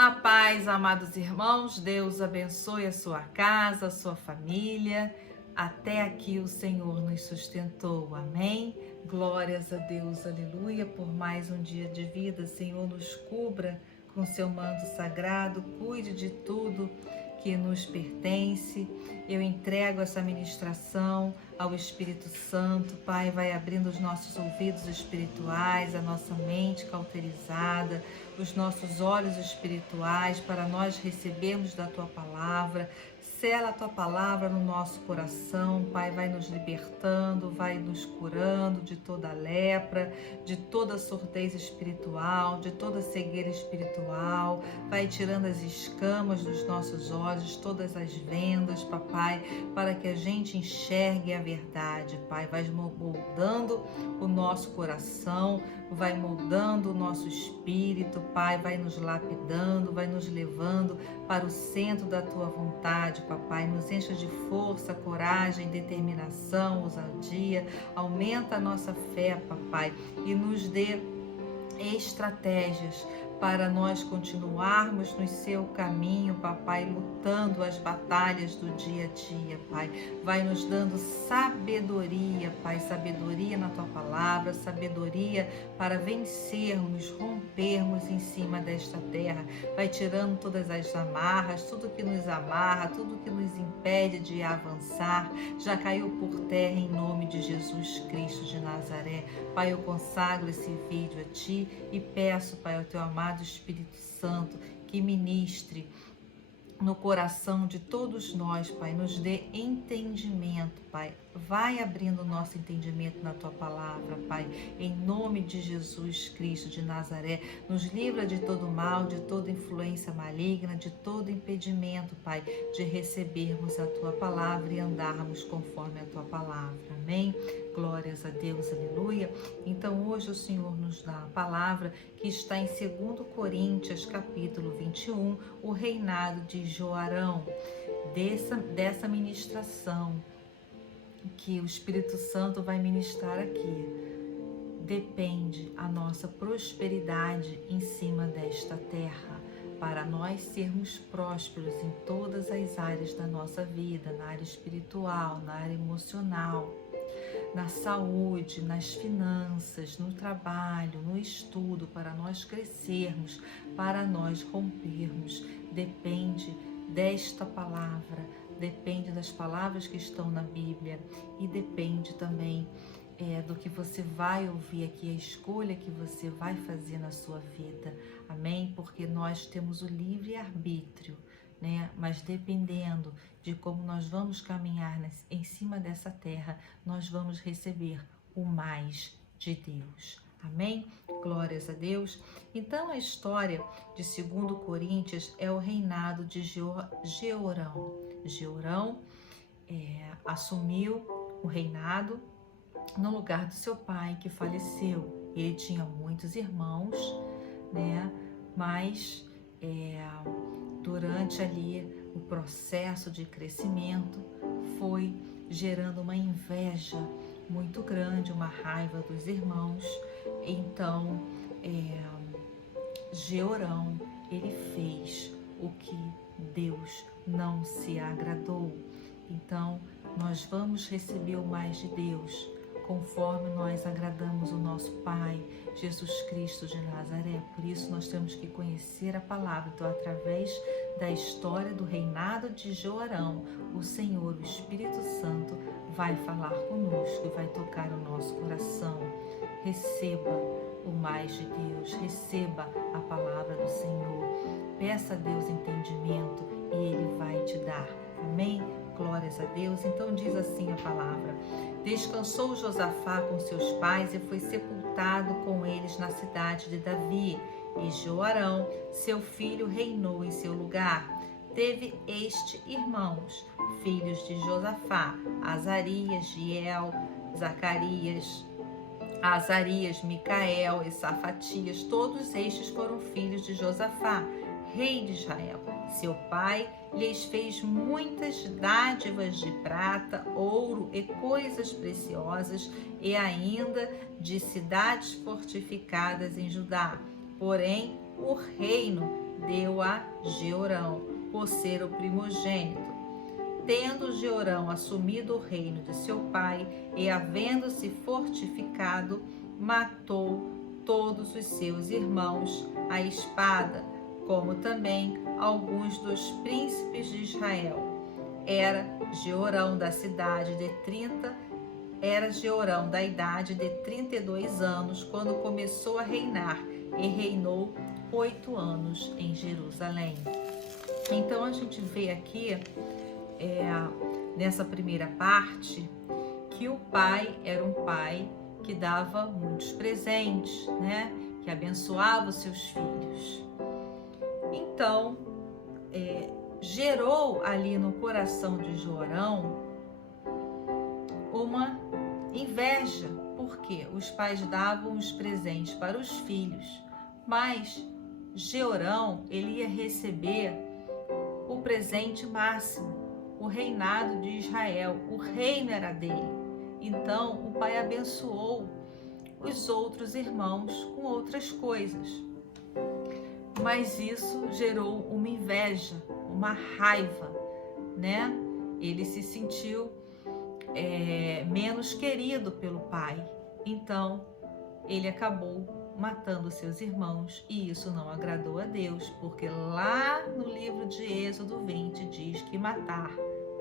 A paz, amados irmãos, Deus abençoe a sua casa, a sua família. Até aqui o Senhor nos sustentou, amém? Glórias a Deus, aleluia, por mais um dia de vida. Senhor, nos cubra com seu manto sagrado, cuide de tudo que nos pertence. Eu entrego essa ministração ao Espírito Santo. Pai, vai abrindo os nossos ouvidos espirituais, a nossa mente cauterizada, os nossos olhos espirituais para nós recebermos da Tua Palavra. Sela a Tua Palavra no nosso coração, Pai, vai nos libertando, vai nos curando de toda lepra, de toda surdez espiritual, de toda cegueira espiritual, vai tirando as escamas dos nossos olhos, todas as vendas, Papai, para que a gente enxergue a verdade, Pai, vai moldando o nosso coração, vai moldando o nosso espírito, Pai, vai nos lapidando, vai nos levando para o centro da Tua vontade, Papai, nos encha de força, coragem, determinação, ousadia, aumenta a nossa fé, Papai, e nos dê estratégias para nós continuarmos no seu caminho, Papai, lutando as batalhas do dia a dia, Pai. Vai nos dando sabedoria, Pai, sabedoria na Tua Palavra, sabedoria para vencermos, rompermos em cima desta terra. Vai tirando todas as amarras, tudo que nos amarra, tudo que nos impede de avançar, já caiu por terra em nome de Jesus Cristo de Nazaré. Pai, eu consagro esse vídeo a Ti e peço, Pai, ao Teu amado Espírito Santo que ministre no coração de todos nós, Pai, nos dê entendimento, Pai. Vai abrindo o nosso entendimento na Tua Palavra, Pai, em nome de Jesus Cristo de Nazaré. Nos livra de todo mal, de toda influência maligna, de todo impedimento, Pai, de recebermos a Tua Palavra e andarmos conforme a Tua Palavra. Amém? Glórias a Deus, aleluia. Então hoje o Senhor nos dá a palavra que está em 2 Coríntios, capítulo 21, o reinado de Joarão. Dessa ministração que o Espírito Santo vai ministrar aqui, depende a nossa prosperidade em cima desta terra, para nós sermos prósperos em todas as áreas da nossa vida, na área espiritual, na área emocional, na saúde, nas finanças, no trabalho, no estudo, para nós crescermos, para nós rompermos. Depende desta palavra, depende das palavras que estão na Bíblia e depende também do que você vai ouvir aqui, a escolha que você vai fazer na sua vida. Amém? Porque nós temos o livre-arbítrio, né? Mas dependendo de como nós vamos caminhar em cima dessa terra, nós vamos receber o mais de Deus. Amém? Glórias a Deus. Então a história de 2 Coríntios é o reinado de Jeorão. Jeorão assumiu o reinado no lugar do seu pai, que faleceu. Ele tinha muitos irmãos, né? Mas durante ali o processo de crescimento foi gerando uma inveja muito grande, uma raiva dos irmãos. Então Jeorão, ele fez o que Deus não se agradou. Então nós vamos receber o mais de Deus conforme nós agradamos o nosso Pai, Jesus Cristo de Nazaré. Por isso nós temos que conhecer a palavra. Então, através da história do reinado de Joarão, o Senhor, o Espírito Santo, vai falar conosco e vai tocar o nosso coração. Receba o mais de Deus, receba a palavra do Senhor. Peça a Deus entendimento e Ele vai te dar. Amém? Glórias a Deus. Então diz assim a palavra: descansou Josafá com seus pais e foi sepultado com eles na cidade de Davi. E Joarão, seu filho, reinou em seu lugar. Teve este irmãos, filhos de Josafá: Azarias, Giel, Zacarias, Micael e Safatias. Todos estes foram filhos de Josafá, rei de Israel. Seu pai lhes fez muitas dádivas de prata, ouro e coisas preciosas, e ainda de cidades fortificadas em Judá. Porém, o reino deu a Jeorão, por ser o primogênito. Tendo Jeorão assumido o reino de seu pai e havendo-se fortificado, matou todos os seus irmãos à espada, como também alguns dos príncipes de Israel. Era Jeorão da idade de 32 anos quando começou a reinar e reinou 8 anos em Jerusalém. Então a gente vê aqui nessa primeira parte que o pai era um pai que dava muitos presentes, né? Que abençoava os seus filhos. Então gerou ali no coração de Jeorão uma inveja, porque os pais davam os presentes para os filhos, mas Jeorão ele ia receber o presente máximo, o reinado de Israel, o reino era dele. Então o pai abençoou os outros irmãos com outras coisas, mas isso gerou uma inveja, uma raiva, né? Ele se sentiu menos querido pelo pai, então ele acabou matando seus irmãos, e isso não agradou a Deus, porque lá no livro de Êxodo 20 diz que matar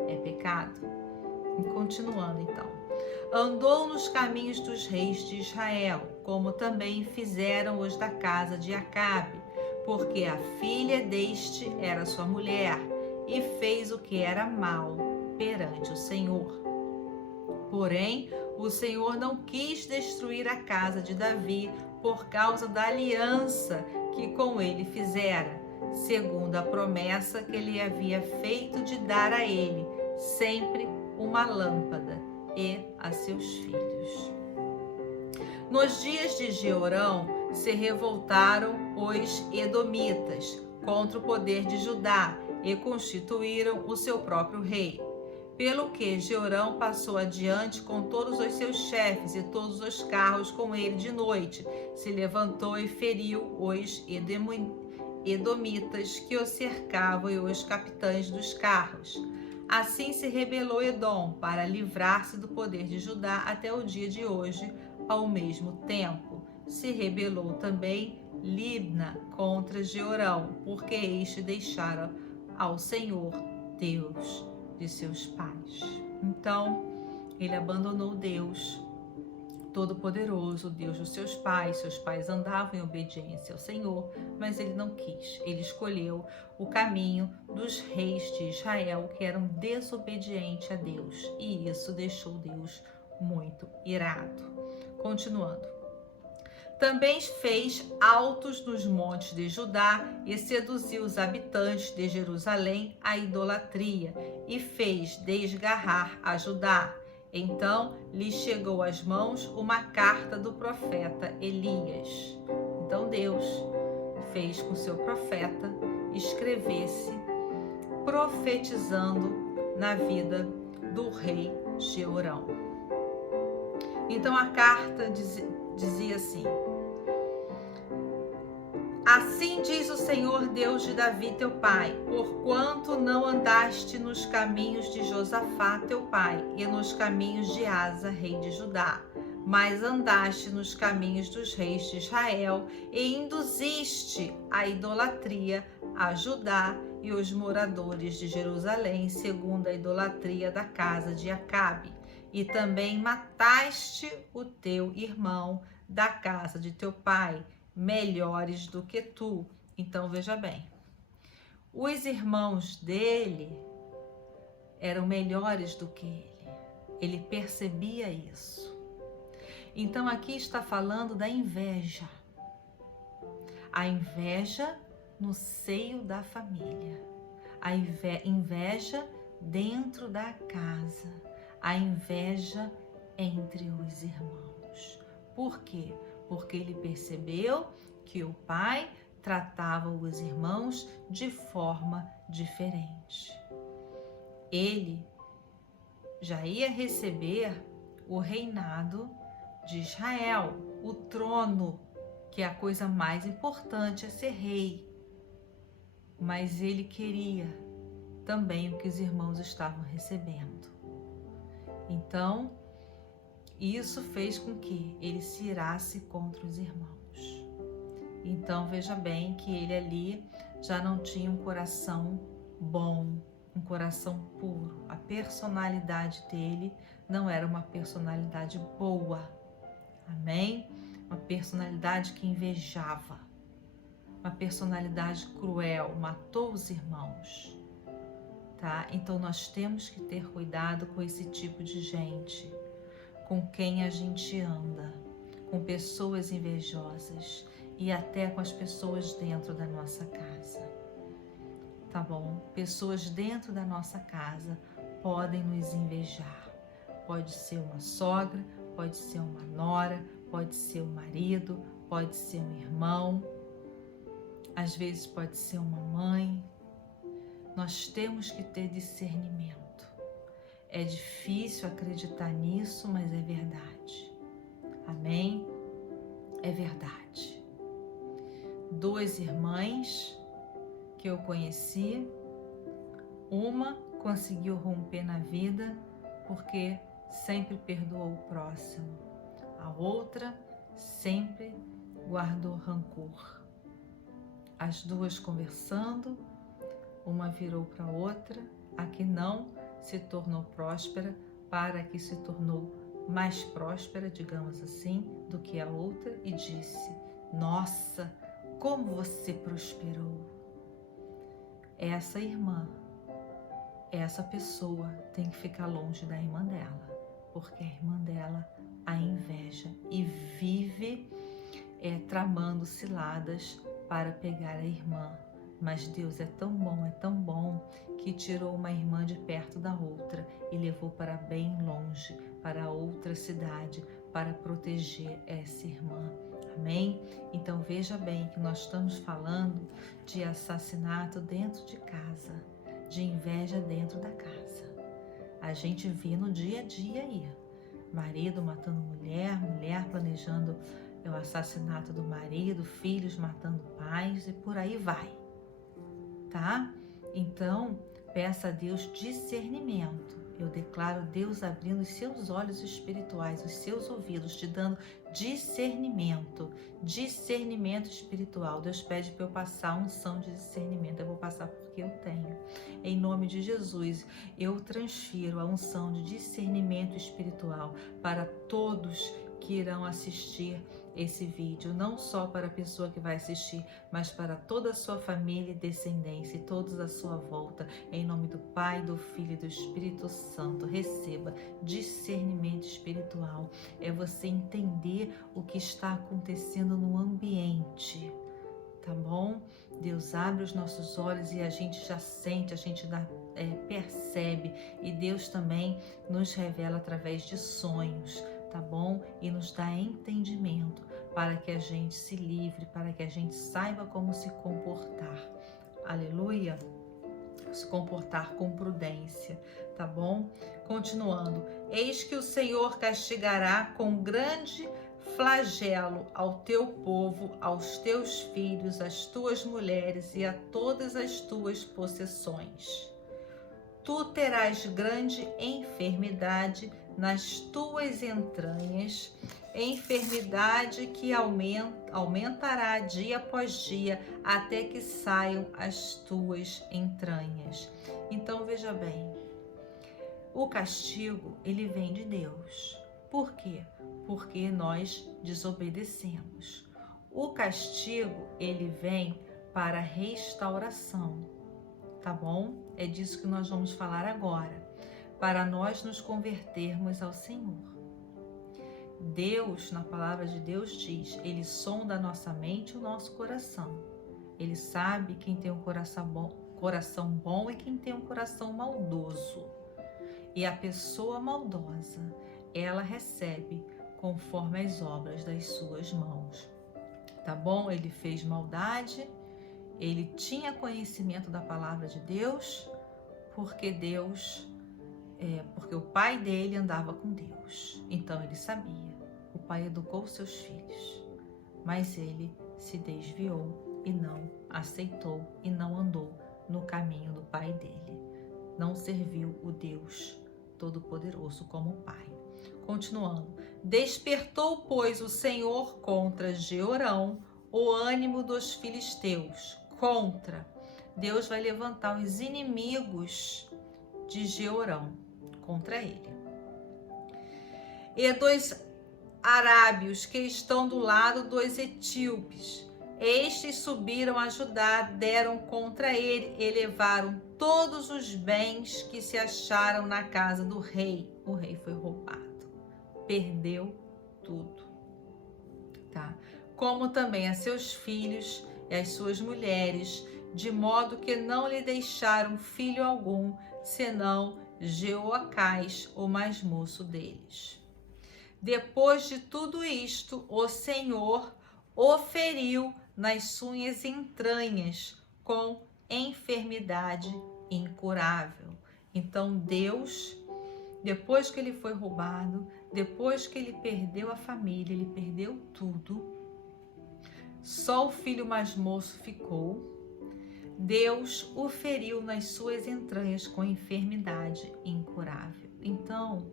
é pecado. E continuando então, andou nos caminhos dos reis de Israel, como também fizeram os da casa de Acabe, porque a filha deste era sua mulher, e fez o que era mal perante o Senhor. Porém, o Senhor não quis destruir a casa de Davi por causa da aliança que com ele fizera, segundo a promessa que ele havia feito de dar a ele sempre uma lâmpada e a seus filhos. Nos dias de Jeorão se revoltaram os edomitas contra o poder de Judá e constituíram o seu próprio rei. Pelo que Jeorão passou adiante com todos os seus chefes e todos os carros com ele de noite, se levantou e feriu os edomitas que o cercavam e os capitães dos carros. Assim se rebelou Edom para livrar-se do poder de Judá até o dia de hoje. Ao mesmo tempo, se rebelou também Libna contra Jeorão, porque este deixara ao Senhor, Deus de seus pais. Então, ele abandonou Deus Todo-Poderoso, Deus dos seus pais. Seus pais andavam em obediência ao Senhor, mas ele não quis. Ele escolheu o caminho dos reis de Israel, que eram desobedientes a Deus, e isso deixou Deus muito irado. Continuando. Também fez altos nos montes de Judá e seduziu os habitantes de Jerusalém à idolatria e fez desgarrar a Judá. Então lhe chegou às mãos uma carta do profeta Elias. Então Deus fez com seu profeta escrevesse profetizando na vida do rei Jeorão. Então a carta dizia assim: assim diz o Senhor Deus de Davi teu pai, porquanto não andaste nos caminhos de Josafá teu pai e nos caminhos de Asa, rei de Judá, mas andaste nos caminhos dos reis de Israel e induziste a idolatria a Judá e os moradores de Jerusalém, segundo a idolatria da casa de Acabe. E também mataste o teu irmão da casa de teu pai, melhores do que tu. Então veja bem, os irmãos dele eram melhores do que ele percebia isso. Então aqui está falando da inveja, a inveja no seio da família, a inveja dentro da casa, a inveja entre os irmãos. Por quê? Porque ele percebeu que o pai tratava os irmãos de forma diferente. Ele já ia receber o reinado de Israel, o trono, que é a coisa mais importante, é ser rei. mas ele queria também o que os irmãos estavam recebendo. Então, isso fez com que ele se irasse contra os irmãos. Então, veja bem que ele ali já não tinha um coração bom, um coração puro. A personalidade dele não era uma personalidade boa. Amém? Uma personalidade que invejava. Uma personalidade cruel, matou os irmãos. Tá? Então nós temos que ter cuidado com esse tipo de gente, com quem a gente anda, com pessoas invejosas e até com as pessoas dentro da nossa casa. Tá bom? Pessoas dentro da nossa casa podem nos invejar. Pode ser uma sogra, pode ser uma nora, pode ser um marido, pode ser um irmão, às vezes pode ser uma mãe. Nós temos que ter discernimento. É difícil acreditar nisso, mas é verdade. Amém? É verdade. 2 irmãs que eu conheci, uma conseguiu romper na vida porque sempre perdoou o próximo. A outra sempre guardou rancor. As 2 conversando, uma virou para a outra, a que não se tornou próspera para a que se tornou mais próspera, digamos assim, do que a outra e disse: nossa, como você prosperou. Essa irmã, essa pessoa tem que ficar longe da irmã dela, porque a irmã dela a inveja e vive tramando ciladas para pegar a irmã. Mas Deus é tão bom, que tirou uma irmã de perto da outra e levou para bem longe, para outra cidade, para proteger essa irmã. Amém? Então veja bem que nós estamos falando de assassinato dentro de casa, de inveja dentro da casa. A gente vê no dia a dia aí, marido matando mulher, mulher planejando o assassinato do marido, filhos matando pais e por aí vai. Tá? Então, peça a Deus discernimento. Eu declaro Deus abrindo os seus olhos espirituais, os seus ouvidos, te dando discernimento espiritual. Deus pede para eu passar a unção de discernimento. Eu vou passar porque eu tenho. Em nome de Jesus, eu transfiro a unção de discernimento espiritual para todos que irão assistir esse vídeo, não só para a pessoa que vai assistir, mas para toda a sua família e descendência e todos à sua volta. Em nome do Pai, do Filho e do Espírito Santo, receba discernimento espiritual. É você entender o que está acontecendo no ambiente, tá bom? Deus abre os nossos olhos e a gente já sente, a gente percebe, e Deus também nos revela através de sonhos, tá bom? E nos dá entendimento para que a gente se livre, para que a gente saiba como se comportar. Aleluia! Se comportar com prudência, tá bom? Continuando. Eis que o Senhor castigará com grande flagelo ao teu povo, aos teus filhos, às tuas mulheres e a todas as tuas possessões. Tu terás grande enfermidade nas tuas entranhas, enfermidade que aumentará dia após dia, até que saiam as tuas entranhas. Então veja bem, o castigo, ele vem de Deus. Por quê? Porque nós desobedecemos. O castigo, ele vem para restauração, tá bom? É disso que nós vamos falar agora, para nós nos convertermos ao Senhor. Deus, na palavra de Deus diz, ele sonda a nossa mente e o nosso coração. Ele sabe quem tem um coração bom e quem tem um coração maldoso. E a pessoa maldosa, ela recebe conforme as obras das suas mãos. Tá bom? Ele fez maldade, ele tinha conhecimento da palavra de Deus, porque o pai dele andava com Deus. Então ele sabia. O pai educou seus filhos, mas ele se desviou e não aceitou e não andou no caminho do pai dele. Não serviu o Deus Todo-Poderoso como pai. Continuando. Despertou, pois, o Senhor contra Jeorão o ânimo dos filisteus. Deus vai levantar os inimigos de Jeorão contra ele. E dos arábios que estão do lado dos etíopes, estes subiram a Judá, deram contra ele e levaram todos os bens que se acharam na casa do rei. O rei foi roubado, perdeu tudo, tá? Como também a seus filhos e as suas mulheres, de modo que não lhe deixaram filho algum, senão Jeoacás, o mais moço deles. Depois de tudo isto, o Senhor o feriu nas suas entranhas com enfermidade incurável. Então Deus, depois que ele foi roubado, depois que ele perdeu a família, ele perdeu tudo, só o filho mais moço ficou. Deus o feriu nas suas entranhas com enfermidade incurável. Então,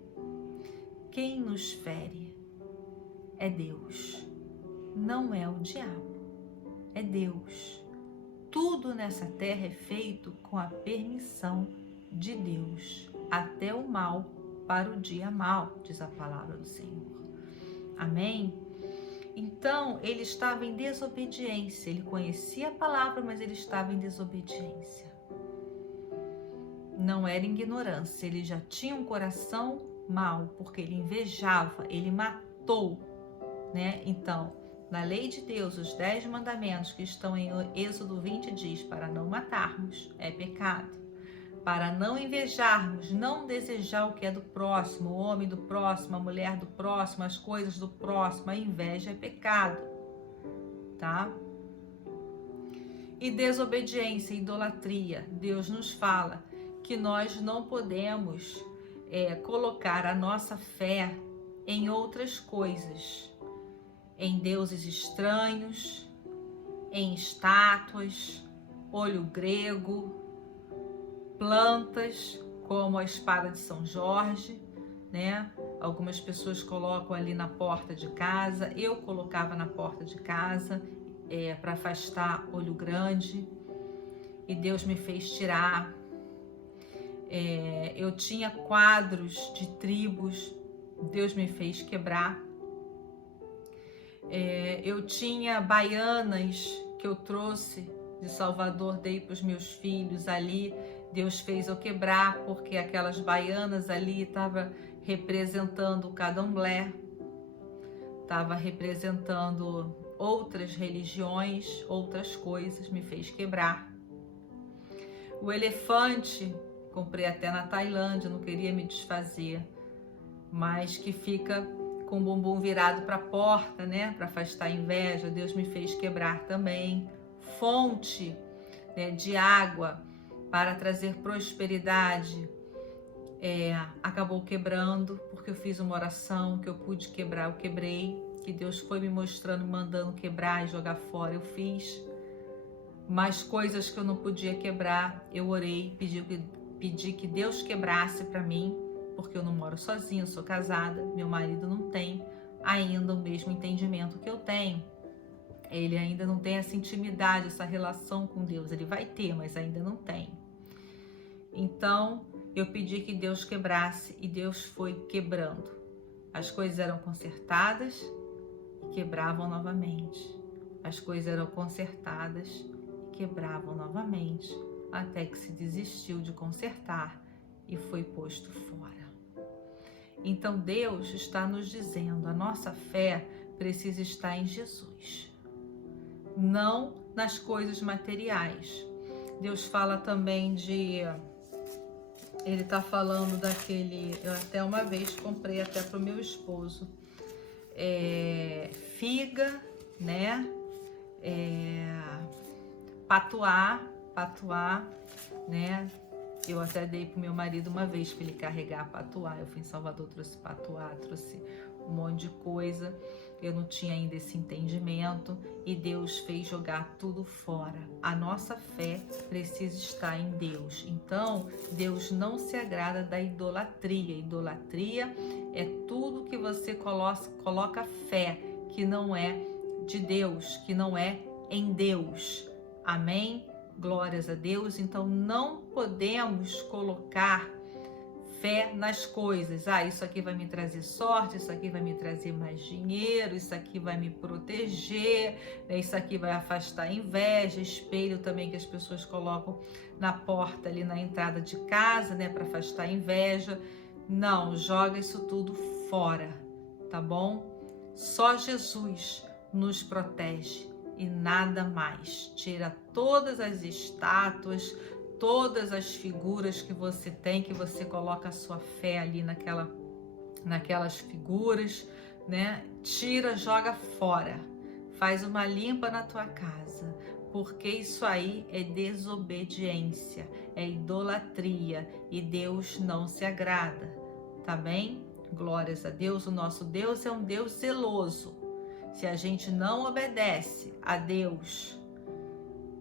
quem nos fere é Deus, não é o diabo, é Deus. Tudo nessa terra é feito com a permissão de Deus, até o mal para o dia mal, diz a palavra do Senhor. Amém? Então, ele estava em desobediência, ele conhecia a palavra, mas ele estava em desobediência. Não era ignorância, ele já tinha um coração mau, porque ele invejava, ele matou, né? Então, na lei de Deus, os 10 mandamentos que estão em Êxodo 20 diz, para não matarmos, é pecado. Para não invejarmos, não desejar o que é do próximo, o homem do próximo, a mulher do próximo, as coisas do próximo, a inveja é pecado, tá? E desobediência, idolatria. Deus nos fala que nós não podemos colocar a nossa fé em outras coisas, em deuses estranhos, em estátuas, olho grego, plantas como a espada de São Jorge, né? Algumas pessoas colocam ali na porta de casa, eu colocava na porta de casa para afastar olho grande, e Deus me fez tirar. Eu tinha quadros de tribos, Deus me fez quebrar. Eu tinha baianas que eu trouxe de Salvador, dei para os meus filhos ali, Deus fez eu quebrar, porque aquelas baianas ali estavam representando o candomblé, estava representando outras religiões, outras coisas, me fez quebrar. O elefante, comprei até na Tailândia, não queria me desfazer, mas que fica com o bumbum virado para a porta, né, para afastar a inveja, Deus me fez quebrar também. Fonte, né, de água para trazer prosperidade, acabou quebrando, porque eu fiz uma oração que eu pude quebrar, eu quebrei, que Deus foi me mostrando, mandando quebrar e jogar fora, eu fiz. Mas coisas que eu não podia quebrar, eu orei, pedi que Deus quebrasse para mim, porque eu não moro sozinha, eu sou casada, meu marido não tem ainda o mesmo entendimento que eu tenho. Ele ainda não tem essa intimidade, essa relação com Deus. Ele vai ter, mas ainda não tem. Então, eu pedi que Deus quebrasse e Deus foi quebrando. As coisas eram consertadas e quebravam novamente. As coisas eram consertadas e quebravam novamente, até que se desistiu de consertar e foi posto fora. Então, Deus está nos dizendo, a nossa fé precisa estar em Jesus, não nas coisas materiais. Deus fala também ele está falando daquele, eu até uma vez comprei até para o meu esposo, figa, né, patuá, né, eu até dei pro meu marido uma vez para ele carregar patuá. Eu fui em Salvador, trouxe patuá, trouxe um monte de coisa. eu não tinha ainda esse entendimento e Deus fez jogar tudo fora. A nossa fé precisa estar em Deus. Então, Deus não se agrada da idolatria. Idolatria é tudo que você coloca fé, que não é de Deus, que não é em Deus. Amém? Glórias a Deus. Então, não podemos colocar fé nas coisas. Isso aqui vai me trazer sorte, isso aqui vai me trazer mais dinheiro, isso aqui vai me proteger, isso aqui vai afastar a inveja, espelho também que as pessoas colocam na porta ali na entrada de casa, né, para afastar a inveja. Não, joga isso tudo fora, tá bom? Só Jesus nos protege e nada mais. Tira todas as estátuas, todas as figuras que você tem, que você coloca a sua fé ali naquelas figuras, né? Tira, joga fora. Faz uma limpa na tua casa, porque isso aí é desobediência, é idolatria e Deus não se agrada, tá bem? Glórias a Deus. O nosso Deus é um Deus zeloso. Se a gente não obedece a Deus,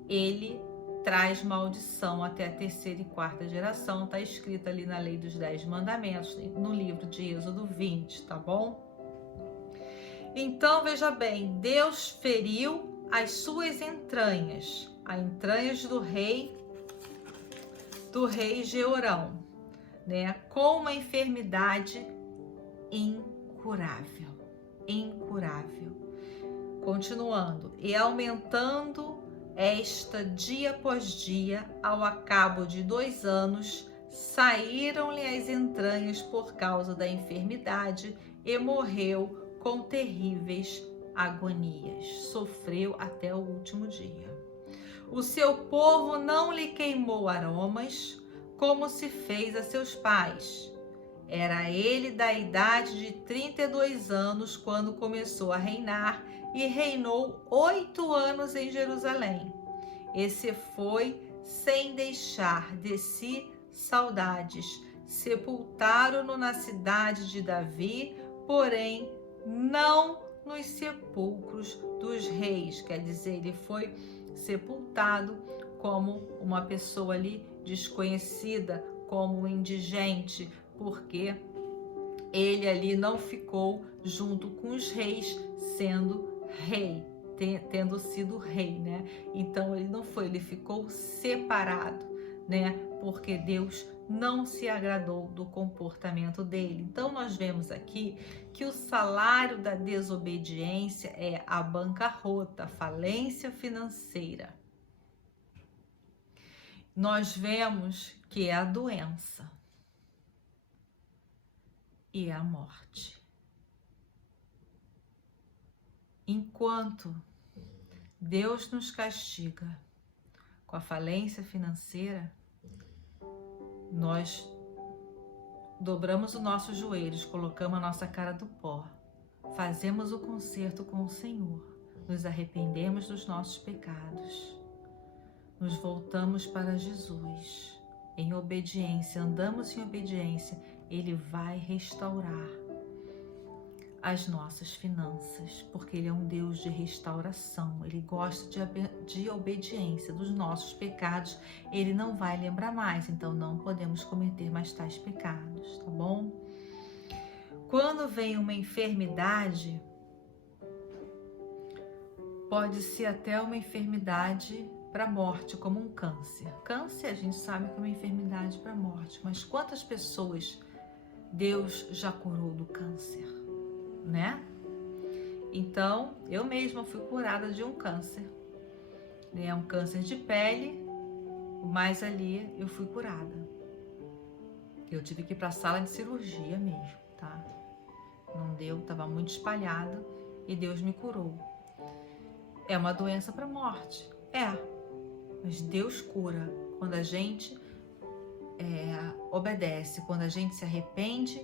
Ele traz maldição até a terceira e quarta geração. Está escrito ali na Lei dos 10 Mandamentos, no livro de Êxodo 20, tá bom? Então, veja bem, Deus feriu as suas entranhas, as entranhas do rei Jeorão, né, com uma enfermidade incurável. Continuando, e aumentando esta dia após dia, ao acabo de 2 anos, saíram-lhe as entranhas por causa da enfermidade e morreu com terríveis agonias. Sofreu até o último dia. O seu povo não lhe queimou aromas, como se fez a seus pais. Era ele da idade de 32 anos quando começou a reinar e reinou 8 anos em Jerusalém. E se foi sem deixar de si saudades. Sepultaram-no na cidade de Davi, porém não nos sepulcros dos reis. Quer dizer, ele foi sepultado como uma pessoa ali desconhecida, como um indigente, porque ele ali não ficou junto com os reis, sendo rei, tendo sido rei, né? Então ele não foi, ele ficou separado, né? Porque Deus não se agradou do comportamento dele. Então nós vemos aqui que o salário da desobediência é a bancarrota, a falência financeira. Nós vemos que é a doença e a morte. Enquanto Deus nos castiga com a falência financeira, nós dobramos os nossos joelhos, colocamos a nossa cara do pó, fazemos o concerto com o Senhor, nos arrependemos dos nossos pecados, nos voltamos para Jesus em obediência, andamos em obediência, Ele vai restaurar as nossas finanças, porque Ele é um Deus de restauração. Ele gosta de obediência dos nossos pecados. Ele não vai lembrar mais, então não podemos cometer mais tais pecados, tá bom? Quando vem uma enfermidade, pode ser até uma enfermidade para a morte, como um câncer. Câncer, a gente sabe que é uma enfermidade para a morte, mas quantas pessoas Deus já curou do câncer, né? Então, eu mesma fui curada de um câncer, né? Um câncer de pele, mas ali eu fui curada. Eu tive que ir para a sala de cirurgia mesmo, tá? Não deu, estava muito espalhado e Deus me curou. É uma doença para a morte, mas Deus cura quando a gente obedece, quando a gente se arrepende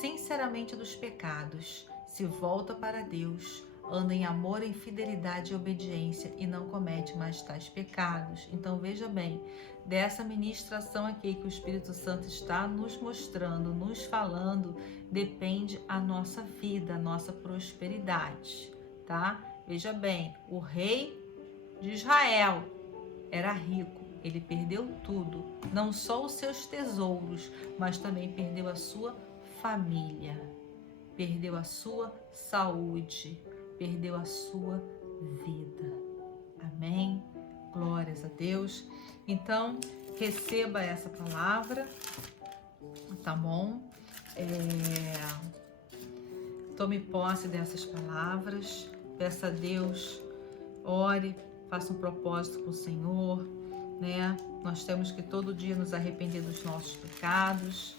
sinceramente dos pecados, se volta para Deus, anda em amor, em fidelidade e obediência e não comete mais tais pecados. Então veja bem, dessa ministração aqui que o Espírito Santo está nos mostrando, nos falando, depende a nossa vida, a nossa prosperidade, tá? Veja bem, o rei de Israel era rico, ele perdeu tudo, não só os seus tesouros, mas também perdeu a sua família, perdeu a sua saúde, perdeu a sua vida. Amém? Glórias a Deus. Então, receba essa palavra, tá bom? Tome posse dessas palavras, peça a Deus, ore, faça um propósito com o Senhor, né? Nós temos que todo dia nos arrepender dos nossos pecados,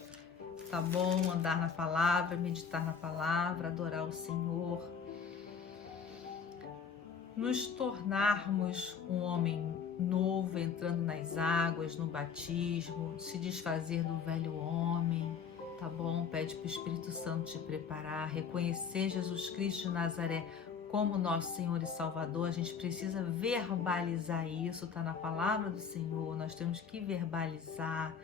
tá bom? Andar na palavra, meditar na palavra, adorar o Senhor, nos tornarmos um homem novo, entrando nas águas, no batismo, se desfazer do velho homem, tá bom? Pede para o Espírito Santo te preparar, reconhecer Jesus Cristo de Nazaré como nosso Senhor e Salvador. A gente precisa verbalizar isso, tá na palavra do Senhor, nós temos que verbalizar,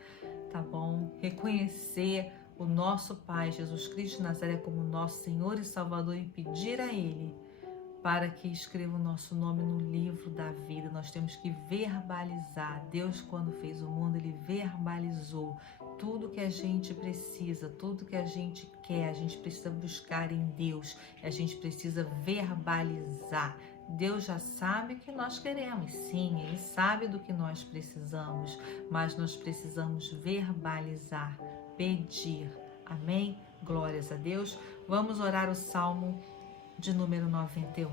tá bom? Reconhecer o nosso Pai, Jesus Cristo de Nazaré, como nosso Senhor e Salvador e pedir a Ele para que escreva o nosso nome no livro da vida. Nós temos que verbalizar. Deus, quando fez o mundo, Ele verbalizou tudo que a gente precisa, tudo que a gente quer, a gente precisa buscar em Deus, a gente precisa verbalizar. Deus já sabe o que nós queremos, sim, Ele sabe do que nós precisamos, mas nós precisamos verbalizar, pedir. Amém? Glórias a Deus. Vamos orar o Salmo de número 91.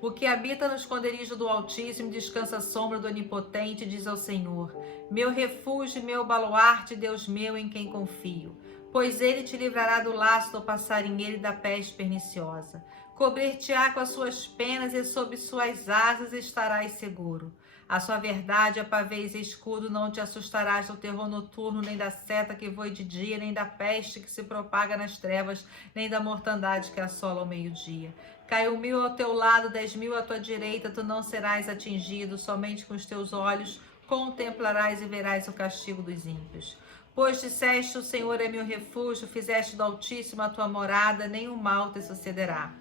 O que habita no esconderijo do Altíssimo descansa à sombra do Onipotente, diz ao Senhor: meu refúgio, meu baluarte, Deus meu, em quem confio. Pois Ele te livrará do laço do passarinheiro e da peste perniciosa. Cobrir-te-á com as suas penas e sob suas asas estarás seguro. A sua verdade é pavês e escudo, não te assustarás do terror noturno, nem da seta que voe de dia, nem da peste que se propaga nas trevas, nem da mortandade que assola ao meio-dia. Caiu 1000 ao teu lado, 10.000 à tua direita, tu não serás atingido, somente com os teus olhos contemplarás e verás o castigo dos ímpios. Pois disseste, o Senhor é meu refúgio, fizeste do Altíssimo a tua morada, nenhum mal te sucederá.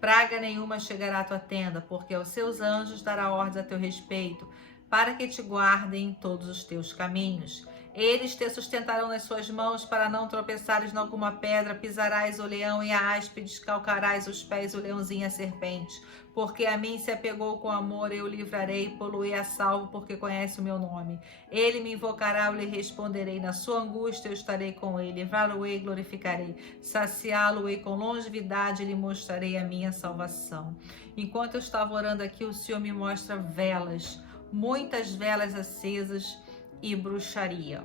Praga nenhuma chegará à tua tenda, porque aos seus anjos dará ordens a teu respeito, para que te guardem em todos os teus caminhos. Eles te sustentarão nas suas mãos, para não tropeçares em alguma pedra, pisarás o leão e a áspide, calcarás os pés o leãozinho e a serpente. Porque a mim se apegou com amor, eu o livrarei, poluei a salvo, porque conhece o meu nome. Ele me invocará, eu lhe responderei, na sua angústia eu estarei com ele, livrá-lo-ei e glorificarei, saciá-lo-ei com longevidade e lhe mostrarei a minha salvação. Enquanto eu estava orando aqui, o Senhor me mostra velas, muitas velas acesas e bruxaria.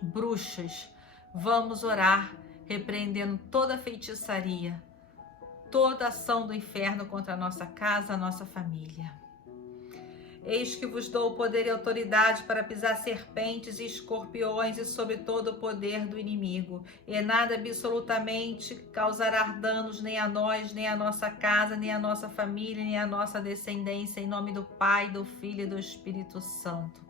Bruxas, vamos orar, repreendendo toda feitiçaria, toda ação do inferno contra a nossa casa, a nossa família. Eis que vos dou o poder e autoridade para pisar serpentes e escorpiões e sobre todo o poder do inimigo, e nada absolutamente causará danos nem a nós, nem a nossa casa, nem a nossa família, nem a nossa descendência, em nome do Pai, do Filho e do Espírito Santo.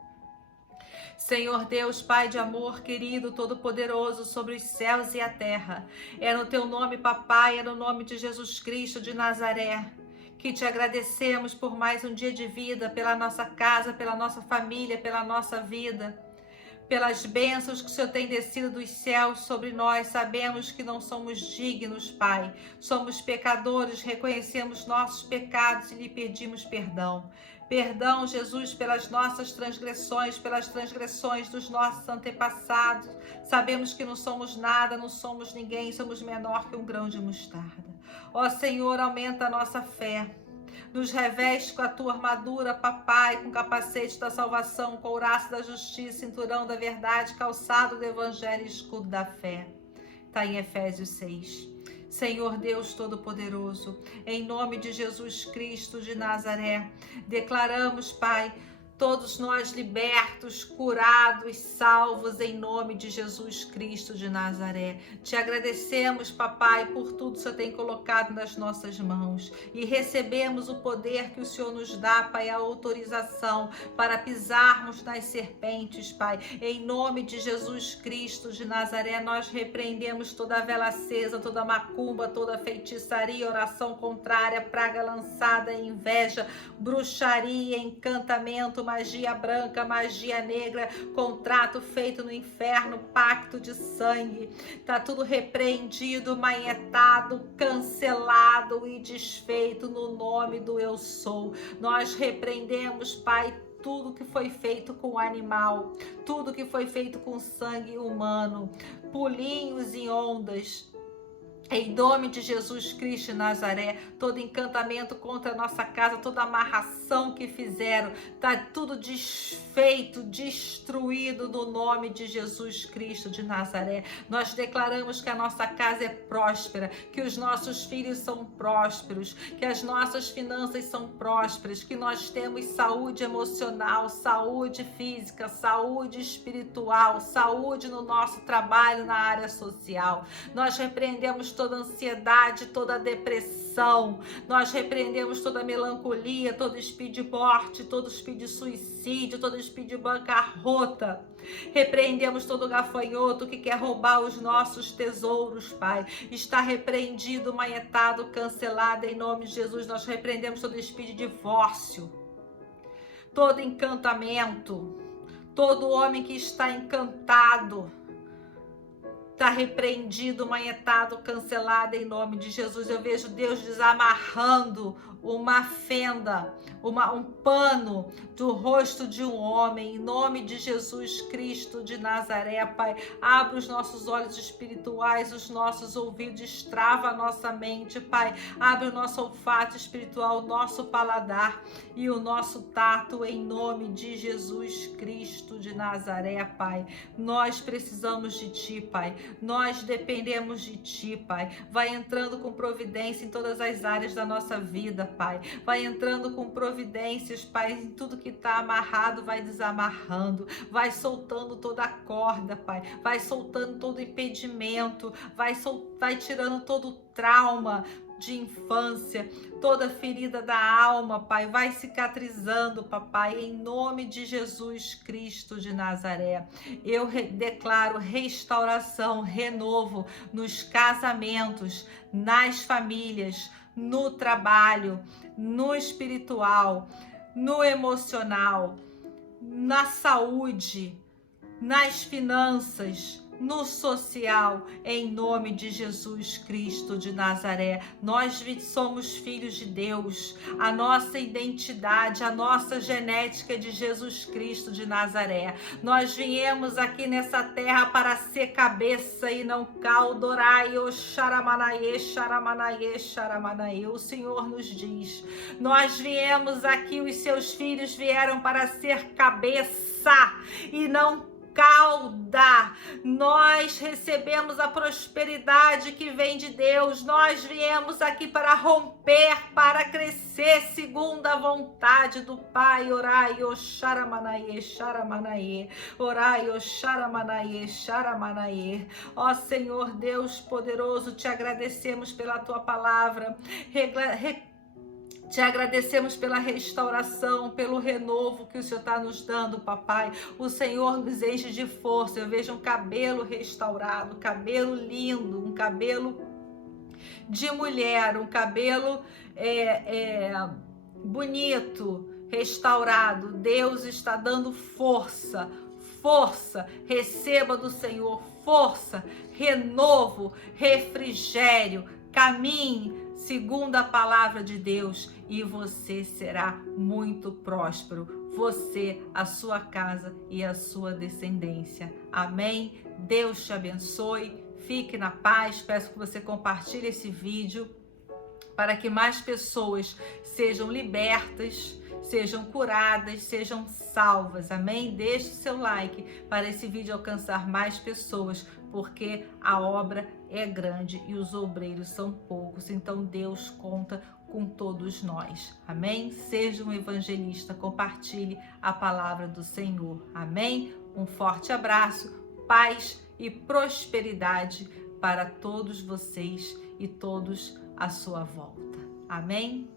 Senhor Deus, Pai de amor, querido, todo-poderoso sobre os céus e a terra, é no teu nome, papai, é no nome de Jesus Cristo de Nazaré, que te agradecemos por mais um dia de vida, pela nossa casa, pela nossa família, pela nossa vida, pelas bênçãos que o Senhor tem descido dos céus sobre nós. Sabemos que não somos dignos, Pai, somos pecadores, reconhecemos nossos pecados e lhe pedimos perdão. Perdão, Jesus, pelas nossas transgressões, pelas transgressões dos nossos antepassados. Sabemos que não somos nada, não somos ninguém, somos menor que um grão de mostarda. Ó Senhor, aumenta a nossa fé. Nos reveste com a tua armadura, papai, com o capacete da salvação, com o couraça da justiça, cinturão da verdade, calçado do evangelho e escudo da fé. Está em Efésios 6. Senhor Deus Todo-Poderoso, em nome de Jesus Cristo de Nazaré, declaramos, Pai, todos nós libertos, curados, salvos em nome de Jesus Cristo de Nazaré. Te agradecemos, papai, por tudo que o Senhor tem colocado nas nossas mãos e recebemos o poder que o Senhor nos dá, pai, a autorização para pisarmos nas serpentes, pai. Em nome de Jesus Cristo de Nazaré, nós repreendemos toda vela acesa, toda macumba, toda feitiçaria, oração contrária, praga lançada, inveja, bruxaria, encantamento, magia branca, magia negra, contrato feito no inferno, pacto de sangue. Tá tudo repreendido, manietado, cancelado e desfeito no nome do Eu Sou. Nós repreendemos, Pai, tudo que foi feito com animal, tudo que foi feito com sangue humano, pulinhos e ondas. Em nome de Jesus Cristo de Nazaré, todo encantamento contra a nossa casa, toda amarração que fizeram, tá tudo desfeito, destruído no nome de Jesus Cristo de Nazaré. Nós declaramos que a nossa casa é próspera, que os nossos filhos são prósperos, que as nossas finanças são prósperas, que nós temos saúde emocional, saúde física, saúde espiritual, saúde no nosso trabalho, na área social. Nós repreendemos toda ansiedade, toda depressão, nós repreendemos toda melancolia, todo espírito de morte, todo espírito de suicídio, todo espírito de bancarrota. Repreendemos todo gafanhoto que quer roubar os nossos tesouros, Pai. Está repreendido, manietado, cancelado em nome de Jesus. Nós repreendemos todo espírito de divórcio, todo encantamento, todo homem que está encantado, está repreendido, manietado, cancelado em nome de Jesus. Eu vejo Deus desamarrando uma fenda, um pano do rosto de um homem, em nome de Jesus Cristo de Nazaré, Pai. Abre os nossos olhos espirituais, os nossos ouvidos, destrava a nossa mente, Pai. Abre o nosso olfato espiritual, o nosso paladar e o nosso tato, em nome de Jesus Cristo de Nazaré, Pai. Nós precisamos de Ti, Pai. Nós dependemos de Ti, Pai. Vai entrando com providência em todas as áreas da nossa vida, Pai. Vai entrando com providências, Pai, em tudo que está amarrado, vai desamarrando. Vai soltando toda a corda, Pai. Vai soltando todo impedimento. Vai tirando todo o trauma de infância, toda ferida da alma, Pai, vai cicatrizando, papai, em nome de Jesus Cristo de Nazaré. Eu declaro restauração, renovo nos casamentos, nas famílias, no trabalho, no espiritual, no emocional, na saúde, nas finanças, no social, em nome de Jesus Cristo de Nazaré. Nós somos filhos de Deus, a nossa identidade, a nossa genética é de Jesus Cristo de Nazaré. Nós viemos aqui nessa terra para ser cabeça e não cauda. Orai, o xaramanaie, xaramanaie, xaramanaie. O Senhor nos diz, nós viemos aqui, os seus filhos vieram para ser cabeça e não cauda. Nós recebemos a prosperidade que vem de Deus. Nós viemos aqui para romper, para crescer segundo a vontade do Pai. Orai, o xaramanaie, xaramanaie. Orai, o xaramanaie, xaramanaie. Ó Senhor Deus poderoso, te agradecemos pela tua palavra. Te agradecemos pela restauração, pelo renovo que o Senhor está nos dando, papai. O Senhor nos enche de força. Eu vejo um cabelo restaurado, um cabelo lindo, um cabelo de mulher, um cabelo bonito, restaurado. Deus está dando força, força. Receba do Senhor força, renovo, refrigério. Caminhe segundo a palavra de Deus e você será muito próspero. Você, a sua casa e a sua descendência. Amém? Deus te abençoe. Fique na paz. Peço que você compartilhe esse vídeo para que mais pessoas sejam libertas, sejam curadas, sejam salvas. Amém? Deixe o seu like para esse vídeo alcançar mais pessoas, porque a obra é grande e os obreiros são poucos. Então Deus conta com com todos nós. Amém? Seja um evangelista, compartilhe a palavra do Senhor. Amém? Um forte abraço, paz e prosperidade para todos vocês e todos à sua volta. Amém?